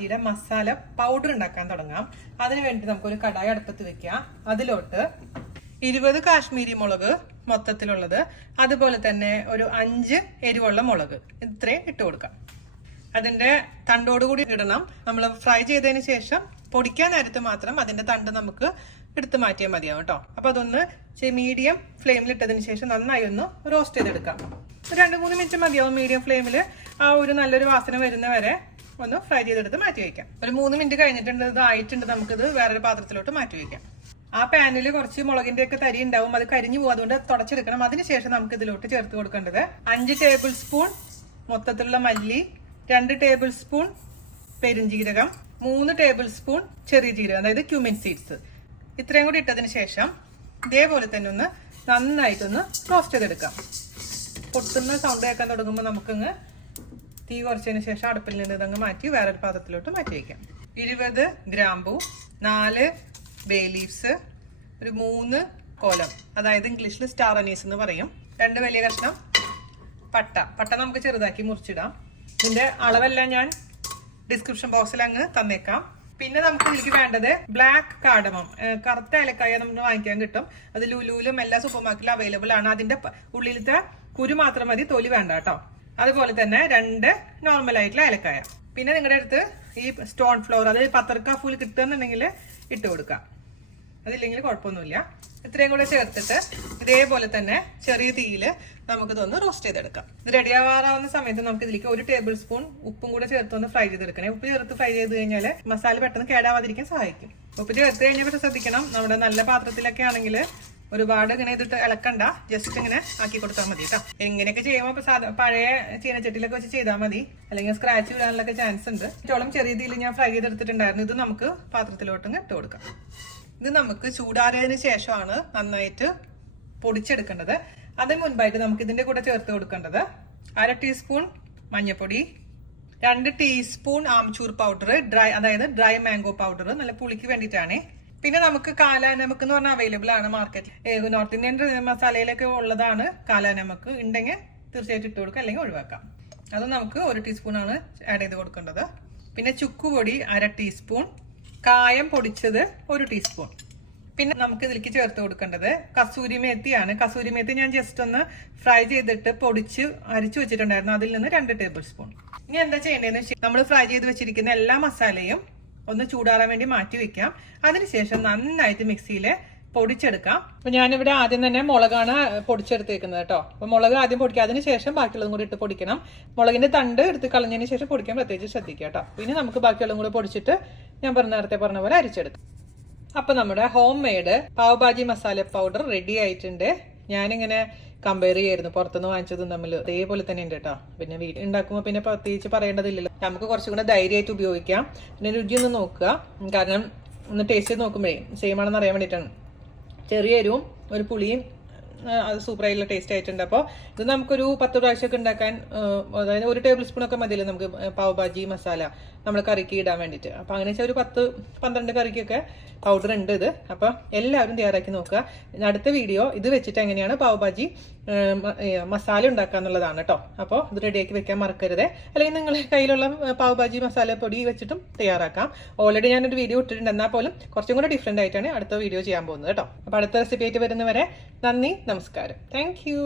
ബാജിയുടെ masala powder ഉണ്ടാക്കാൻ തുടങ്ങാം. അതിനു വേണ്ടി നമുക്കൊരു കടായി അടുപ്പത്ത് വെക്കാം. അതിലോട്ട് 20 കാശ്മീരി മുളക് മൊത്തത്തിലുള്ളത്, അതുപോലെ തന്നെ ഒരു 5 എരിവുള്ള മുളക്, ഇത്രയും ഇട്ട് കൊടുക്കാം. അതിന്റെ തണ്ടോടുകൂടി ഇടണം. നമ്മൾ ഫ്രൈ ചെയ്തതിന് ശേഷം പൊടിക്കാൻ നേരത്ത് മാത്രം അതിന്റെ തണ്ട് നമുക്ക് എടുത്ത് മാറ്റിയാൽ മതിയാവും കേട്ടോ. അപ്പൊ അതൊന്ന് മീഡിയം ഫ്ലെയിമിൽ ഇട്ടതിന് ശേഷം നന്നായി ഒന്ന് റോസ്റ്റ് ചെയ്തെടുക്കാം. 2-3 മിനിറ്റ് മതിയാവും മീഡിയം ഫ്ലെയിമിൽ. ആ ഒരു നല്ലൊരു വാസന വരുന്ന വരെ ഒന്ന് ഫ്രൈ ചെയ്തെടുത്ത് മാറ്റി വയ്ക്കാം. ഒരു 3 മിനിറ്റ് കഴിഞ്ഞിട്ടുണ്ട്, ഇത് ആയിട്ടുണ്ട്. നമുക്കിത് വേറൊരു പാത്രത്തിലോട്ട് മാറ്റി വയ്ക്കാം. ആ പാനിൽ കുറച്ച് മുളകിന്റെ ഒക്കെ തരി ഉണ്ടാവും, അത് കരിഞ്ഞു പോകും, അതുകൊണ്ട് തുടച്ചെടുക്കണം. അതിനുശേഷം നമുക്ക് ഇതിലോട്ട് ചേർത്ത് കൊടുക്കേണ്ടത് 5 ടേബിൾ സ്പൂൺ മൊത്തത്തിലുള്ള മല്ലി, 2 ടേബിൾ സ്പൂൺ പെരുംജീരകം, 3 ടേബിൾ സ്പൂൺ ചെറിയ ജീരകം, അതായത് ക്യൂമിൻ സീഡ്സ്. ഇത്രയും കൂടി ഇട്ടതിന് ശേഷം ഇതേപോലെ തന്നെ ഒന്ന് നന്നായിട്ടൊന്ന് റോസ്റ്റ് ചെയ്തെടുക്കാം. പൊട്ടുന്ന സൗണ്ട് കേൾക്കാൻ തുടങ്ങുമ്പോൾ നമുക്കങ്ങ് തീ കുറച്ചതിന് ശേഷം അടുപ്പിൽ നിന്ന് ഇതങ്ങ് മാറ്റി വേറൊരു പാത്രത്തിലോട്ട് മാറ്റി വയ്ക്കാം. 20 ഗ്രാമ്പൂ, 4 ബേ ലീവ്സ്, ഒരു 3 കോലം, അതായത് ഇംഗ്ലീഷിൽ സ്റ്റാർ അനീസ് എന്ന് പറയും, 2 വലിയ കഷ്ണം പട്ട നമുക്ക് ചെറുതാക്കി മുറിച്ചിടാം. ഇതിന്റെ അളവെല്ലാം ഞാൻ ഡിസ്ക്രിപ്ഷൻ ബോക്സിൽ അങ്ങ് തന്നേക്കാം. പിന്നെ നമുക്ക് ഇതിലേക്ക് വേണ്ടത് ബ്ലാക്ക് കാർഡമം, കറുത്ത ഏലക്കായ നമുക്ക് വാങ്ങിക്കാൻ കിട്ടും. അത് ലുലുവിലും എല്ലാ സൂപ്പർ മാർക്കറ്റിലും അവൈലബിൾ ആണ്. അതിന്റെ ഉള്ളിലത്തെ കുരു മാത്രം മതി, തൊലി വേണ്ട കേട്ടോ. അതുപോലെ തന്നെ 2 നോർമൽ ആയിട്ടുള്ള ഏലക്കായ. പിന്നെ നിങ്ങളുടെ അടുത്ത് ഈ സ്റ്റോൺ ഫ്ലോർ, അതായത് പത്തർക്ക ഫുൾ കിട്ടുന്നുണ്ടെങ്കിൽ ഇട്ട് കൊടുക്കാം, അതില്ലെങ്കിൽ കുഴപ്പമൊന്നുമില്ല. ഇത്രയും കൂടെ ചേർത്തിട്ട് ഇതേപോലെ തന്നെ ചെറിയ തീയിൽ നമുക്കിതൊന്ന് റോസ്റ്റ് ചെയ്തെടുക്കാം. ഇത് റെഡി ആവാറാവുന്ന സമയത്ത് നമുക്ക് ഇതിലേക്ക് 1 ടേബിൾ സ്പൂൺ ഉപ്പും കൂടെ ചേർത്തൊന്ന് ഫ്രൈ ചെയ്തെടുക്കണേ. ഉപ്പ് ചേർത്ത് ഫ്രൈ ചെയ്ത് കഴിഞ്ഞാൽ മസാല പെട്ടെന്ന് കേടാവാതിരിക്കാൻ സഹായിക്കും. ഉപ്പ് ചേർത്ത് കഴിഞ്ഞാൽ പക്ഷെ ശ്രദ്ധിക്കണം, നമ്മുടെ നല്ല പാത്രത്തിലൊക്കെ ആണെങ്കിൽ ഒരുപാട് ഇങ്ങനെ ഇതിട്ട് ഇളക്കണ്ട, ജസ്റ്റ് ഇങ്ങനെ ആക്കി കൊടുത്താൽ മതി കേട്ടോ. ഇങ്ങനെയൊക്കെ ചെയ്യുമ്പോൾ പഴയ ചീനച്ചട്ടിയിലൊക്കെ വെച്ച് ചെയ്താൽ മതി, അല്ലെങ്കിൽ സ്ക്രാച്ച് വിടാനുള്ള ചാൻസ് ഉണ്ട്. ഇറ്റോളം ചെറിയ തീയിൽ ഞാൻ ഫ്രൈ ചെയ്തെടുത്തിട്ടുണ്ടായിരുന്നു. ഇത് നമുക്ക് പാത്രത്തിലോട്ടും ഇട്ട് കൊടുക്കാം. ഇത് നമുക്ക് ചൂടാറിയതിന് ശേഷമാണ് നന്നായിട്ട് പൊടിച്ചെടുക്കേണ്ടത്. അതിന് മുൻപായിട്ട് നമുക്ക് ഇതിന്റെ കൂടെ ചേർത്ത് കൊടുക്കേണ്ടത് 1/2 ടീസ്പൂൺ മഞ്ഞൾപ്പൊടി, 2 ടീസ്പൂൺ ആംചൂർ പൗഡർ, അതായത് ഡ്രൈ മാംഗോ പൗഡർ, നല്ല പുളിക്ക് വേണ്ടിയിട്ടാണ്. പിന്നെ നമുക്ക് കാലാനമക്ക് എന്ന് പറഞ്ഞാൽ അവൈലബിൾ ആണ് മാർക്കറ്റിൽ. നോർത്ത് ഇന്ത്യൻ മസാലയിലൊക്കെ ഉള്ളതാണ്. കാലാനമക്ക് ഉണ്ടെങ്കിൽ തീർച്ചയായിട്ടും ഇട്ട് കൊടുക്കാം, അല്ലെങ്കിൽ ഒഴിവാക്കാം. അത് നമുക്ക് 1 ടീസ്പൂൺ ആണ് ആഡ് ചെയ്ത് കൊടുക്കേണ്ടത്. പിന്നെ ചുക്കുപൊടി 1/2 ടീസ്പൂൺ, കായം പൊടിച്ചത് 1 ടീസ്പൂൺ. പിന്നെ നമുക്ക് ഇതിലേക്ക് ചേർത്ത് കൊടുക്കേണ്ടത് കസൂരി മേത്തിയാണ്. കസൂരി മേത്തി ഞാൻ ജസ്റ്റ് ഒന്ന് ഫ്രൈ ചെയ്തിട്ട് പൊടിച്ച് അരിച്ചു വെച്ചിട്ടുണ്ടായിരുന്നു, അതിൽ നിന്ന് 2 ടേബിൾ സ്പൂൺ. ഇനി എന്താ ചെയ്യേണ്ടതെന്ന് വെച്ചാൽ നമ്മൾ ഫ്രൈ ചെയ്ത് വെച്ചിരിക്കുന്ന എല്ലാ മസാലയും ഒന്ന് ചൂടാറാൻ വേണ്ടി മാറ്റി വെക്കാം. അതിനുശേഷം നന്നായിട്ട് മിക്സിയില് പൊടിച്ചെടുക്കാം. അപ്പൊ ഞാനിവിടെ ആദ്യം തന്നെ മുളകാണ് പൊടിച്ചെടുത്തേക്കുന്നത് കേട്ടോ. അപ്പൊ മുളക് ആദ്യം പൊടിക്കുക, അതിനുശേഷം ബാക്കിയുള്ളതും കൂടി ഇട്ട് പൊടിക്കണം. മുളകിന്റെ തണ്ട് എടുത്ത് കളഞ്ഞതിന് ശേഷം പൊടിക്കാൻ പ്രത്യേകിച്ച് ശ്രദ്ധിക്കുക കേട്ടോ. പിന്നെ നമുക്ക് ബാക്കിയുള്ളതും കൂടി പൊടിച്ചിട്ട് ഞാൻ നേരത്തെ പറഞ്ഞ പോലെ അരിച്ചെടുക്കും. അപ്പൊ നമ്മുടെ home made pav bhaji masala powder ready ആയിട്ടുണ്ട്. ഞാനിങ്ങനെ കമ്പയർ ചെയ്യായിരുന്നു പുറത്തുനിന്ന് വാങ്ങിച്ചതും തമ്മിൽ, അതേപോലെ തന്നെ ഉണ്ട് കേട്ടോ. പിന്നെ വീട്ടിൽ ഉണ്ടാക്കുമ്പോൾ പിന്നെ പ്രത്യേകിച്ച് പറയേണ്ടതില്ലല്ലോ, നമുക്ക് കുറച്ചും കൂടെ ധൈര്യമായിട്ട് ഉപയോഗിക്കാം. പിന്നെ രുചി ഒന്ന് നോക്കുക, കാരണം ഒന്ന് ടേസ്റ്റ് ചെയ്ത് നോക്കുമ്പോഴേ സെയിം ആണെന്ന് അറിയാൻ വേണ്ടിയിട്ടാണ്. ചെറിയ എരിവും ഒരു പുളിയും അത് സൂപ്പറായിട്ടുള്ള ടേസ്റ്റ് ആയിട്ടുണ്ട്. അപ്പോൾ ഇത് നമുക്കൊരു 10 പ്രാവശ്യമൊക്കെ ഉണ്ടാക്കാൻ, അതായത് 1 ടേബിൾ സ്പൂൺ ഒക്കെ മതിയല്ലോ നമുക്ക് പാവ് ഭാജി മസാല നമ്മൾ കറിക്ക് ഇടാൻ വേണ്ടിയിട്ട്. അപ്പോൾ അങ്ങനെ വെച്ചാൽ ഒരു 10-12 കറിക്കൊക്കെ പൗഡർ ഉണ്ട് ഇത്. അപ്പോൾ എല്ലാവരും തയ്യാറാക്കി നോക്കുക. അടുത്ത വീഡിയോ ഇത് വെച്ചിട്ട് എങ്ങനെയാണ് പാവ് ഭാജി മസാല ഉണ്ടാക്കുക എന്നുള്ളതാണ് കേട്ടോ. അപ്പോൾ ഇത് റെഡിയാക്കി വെക്കാൻ മറക്കരുത്. അല്ലെങ്കിൽ നിങ്ങളുടെ കയ്യിലുള്ള പാവ് ഭാജി മസാല പൊടി വെച്ചിട്ടും തയ്യാറാക്കാം. ഓൾറെഡി ഞാനൊരു വീഡിയോ ഇട്ടിട്ടുണ്ട്, എന്നാൽ പോലും കുറച്ചും കൂടെ ഡിഫറെൻ്റ് ആയിട്ടാണ് അടുത്ത വീഡിയോ ചെയ്യാൻ പോകുന്നത് കേട്ടോ. അപ്പോൾ അടുത്ത റെസിപ്പി ആയിട്ട് വരുന്നവരെ നന്ദി, നമസ്കാരം, താങ്ക് യു.